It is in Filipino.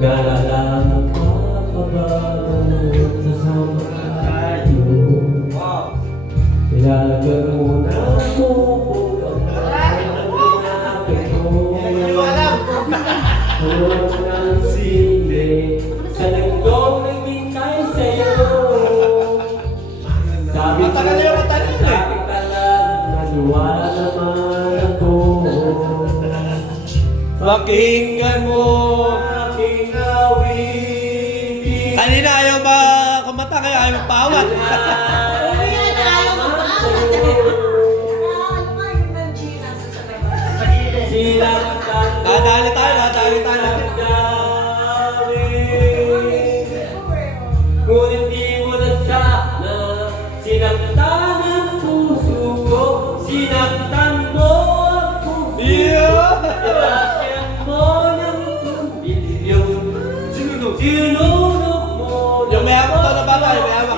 Gala magpapabago sasama tayo. Ilalagay mo na ako kung pinapit mo. Huwag ng sili sa langgong naghintay sa'yo. Sabi ko, sabi ka lang, naniwala naman ako. Pakinggan mo aking awitin. Kanina ayaw ba kumanta kayo? Ayaw magpawat. Dadali tayo, dadali tayo. Ngunit di mo na sana sinaktan ang puso ko. Sinaktan mo ako. Nilakyan mo ng tumbil yung sinunod mo. Yung may hapon daw na baba, yung may hapon